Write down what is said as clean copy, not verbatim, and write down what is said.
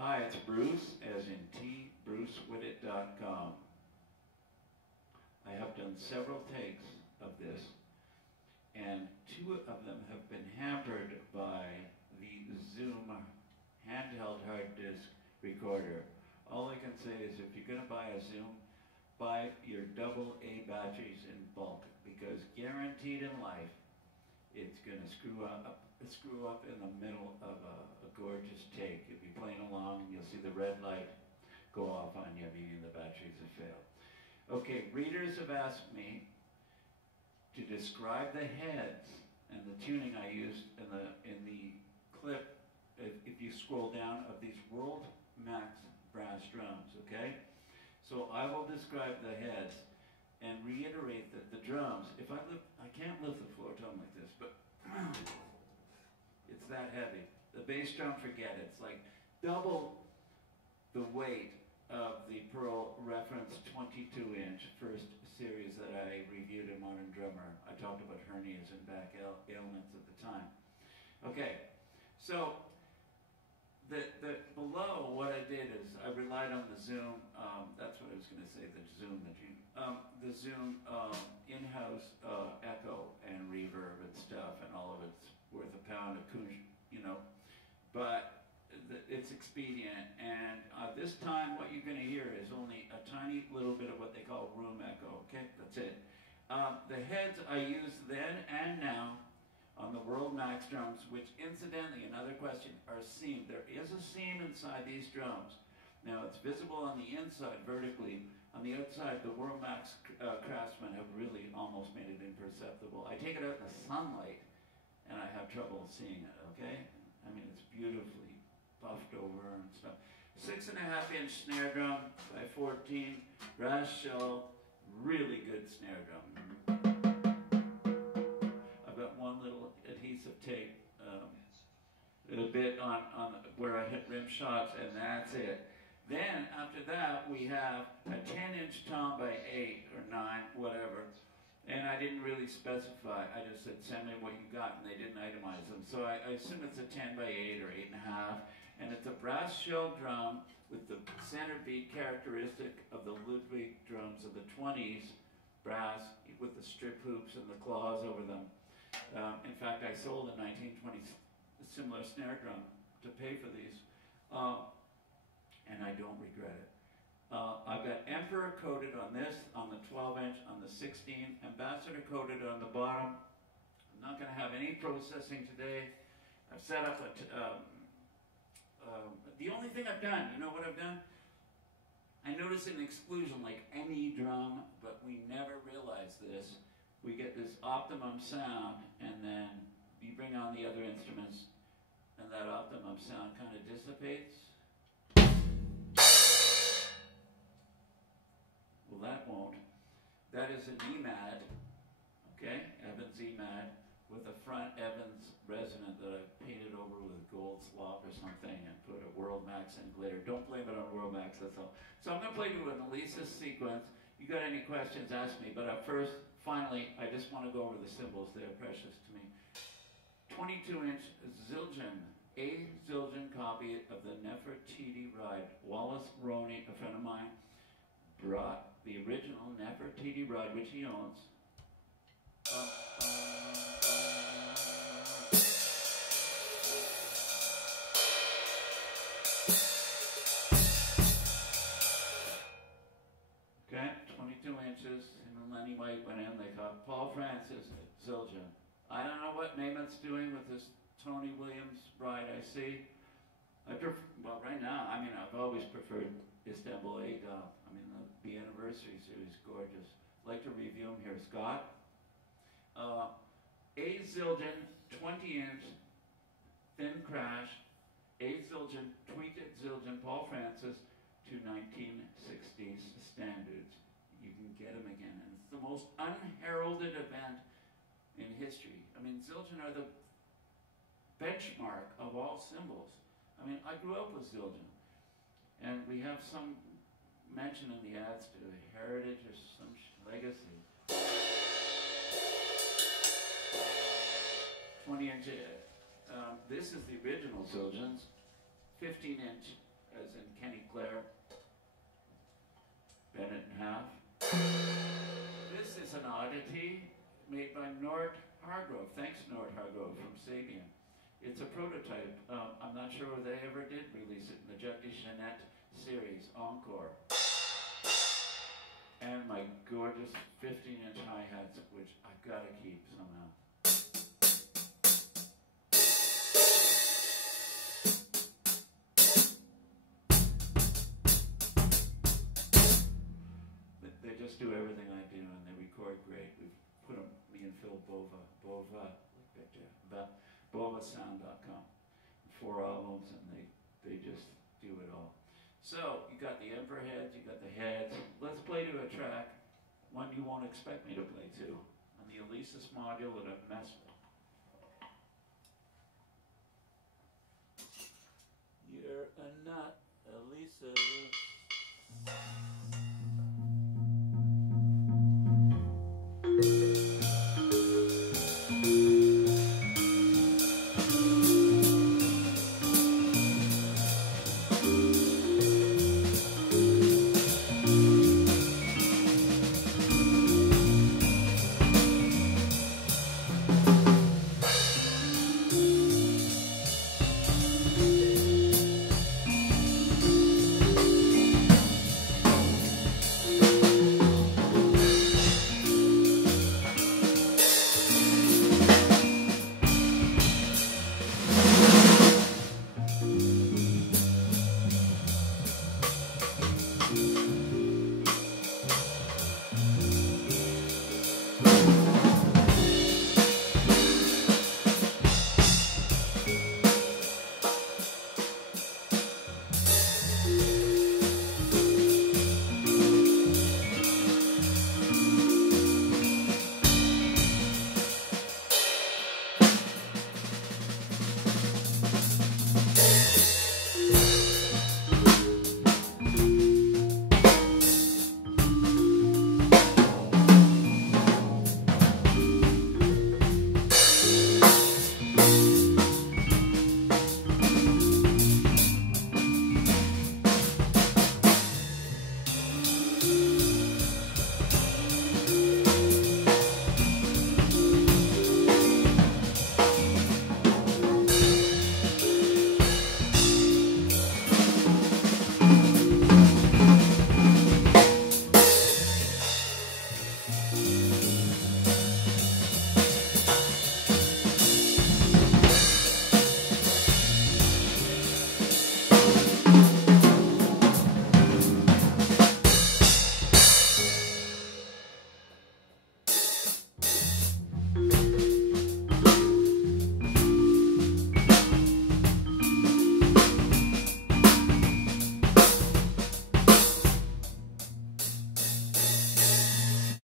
Hi, it's Bruce, as in tbrucewittet.com. I have done several takes of this, and two of them have been hampered by the Zoom handheld hard disk recorder. All I can say is if you're going to buy a Zoom, buy your AA batteries in bulk, because guaranteed in life, it's going to screw up in the middle of a gorgeous take. You'll be playing along and you'll see the red light go off on you, meaning the batteries have failed. Okay, readers have asked me to describe the heads and the tuning I used in the clip, if you scroll down, of these WorldMax brass drums, okay? So I will describe the heads and reiterate that the drums, I can't lift the floor tone like this, but it's that heavy. The bass drum, forget it. It's like double the weight of the Pearl Reference 22-inch first series that I reviewed in Modern Drummer. I talked about hernias and back ailments at the time. Okay, so below, what I did is I relied on the Zoom, that's what I was going to say, the Zoom in-house echo and reverb and stuff, and all of it's worth a pound of kunsh, you know, but it's expedient, and this time what you're going to hear is only a tiny little bit of what they call room echo, okay, that's it. The heads I use then and now on the WorldMax drums, which incidentally, another question, are seamed. There is a seam inside these drums. Now it's visible on the inside vertically. On the outside, the WorldMax craftsmen have really almost made it imperceptible. I take it out in the sunlight and I have trouble seeing it, okay? I mean, it's beautifully buffed over and stuff. 6.5-inch snare drum by 14, brass shell, really good snare drum. I've got one little adhesive tape, a bit on where I hit rim shots, and that's it. Then after that, we have a 10-inch tom by 8 or 9, whatever. And I didn't really specify. I just said, send me what you got, and they didn't itemize them. So I assume it's a 10 by 8 or 8.5. And it's a brass shell drum with the center beat characteristic of the Ludwig drums of the 20s, brass with the strip hoops and the claws over them. In fact, I sold a 1920 similar snare drum to pay for these, and I don't regret it. I've got Emperor coated on this, on the 12-inch, on the 16, Ambassador coated on the bottom. I'm not going to have any processing today. I've set up the only thing I've done, you know what I've done? I notice an exclusion like any drum, but we never realize this. We get this optimum sound, and then you bring on the other instruments, and that optimum sound kind of dissipates. Well, that won't. That is an EMAD, okay? Evans EMAD, with a front Evans resonant that I've painted over with gold slop or something and put a WorldMax and glitter. Don't blame it on WorldMax, that's all. So I'm going to play you an Elisa's sequence. You got any questions, ask me. But first, finally, I just want to go over the cymbals. They're precious to me. 22-inch Zildjian, a Zildjian copy of the Nefertiti Ride. Wallace Roney, a friend of mine, brought the original Nefertiti Ride, which he owns. Okay, 22 inches, and then Lenny White went in, they thought, Paul Francis, Zildjian. I don't know what Namath's doing with this Tony Williams Ride I see. Well, right now, I mean, I've always preferred Istanbul A-Dub. I mean, the anniversary series, gorgeous. I'd like to review them here. Scott. A Zildjian, 20-inch, thin crash. A Zildjian, tweaked Zildjian, Paul Francis, to 1960s standards. You can get them again. And it's the most unheralded event in history. I mean, Zildjian are the benchmark of all cymbals. I mean, I grew up with Zildjian. And we have some mention in the ads to heritage or some legacy. 20-inch. This is the original Zildjian's 15-inch as in Kenny Clare, bend it in half. This is an oddity made by Nord Hargrove. Thanks, Nord Hargrove from Sabian. It's a prototype. I'm not sure if they ever did release it in the Jacques Jeanette series, Encore. And my gorgeous 15-inch hi-hats, which I've got to keep somehow. They just do everything I do, and they record great. We've put them, me and Phil Bova, bovasound.com. 4 albums, and they just do it all. So, you got the Emperor heads, you got the heads. Let's play to a track, one you won't expect me to play to, on the Alesis module that I've messed with.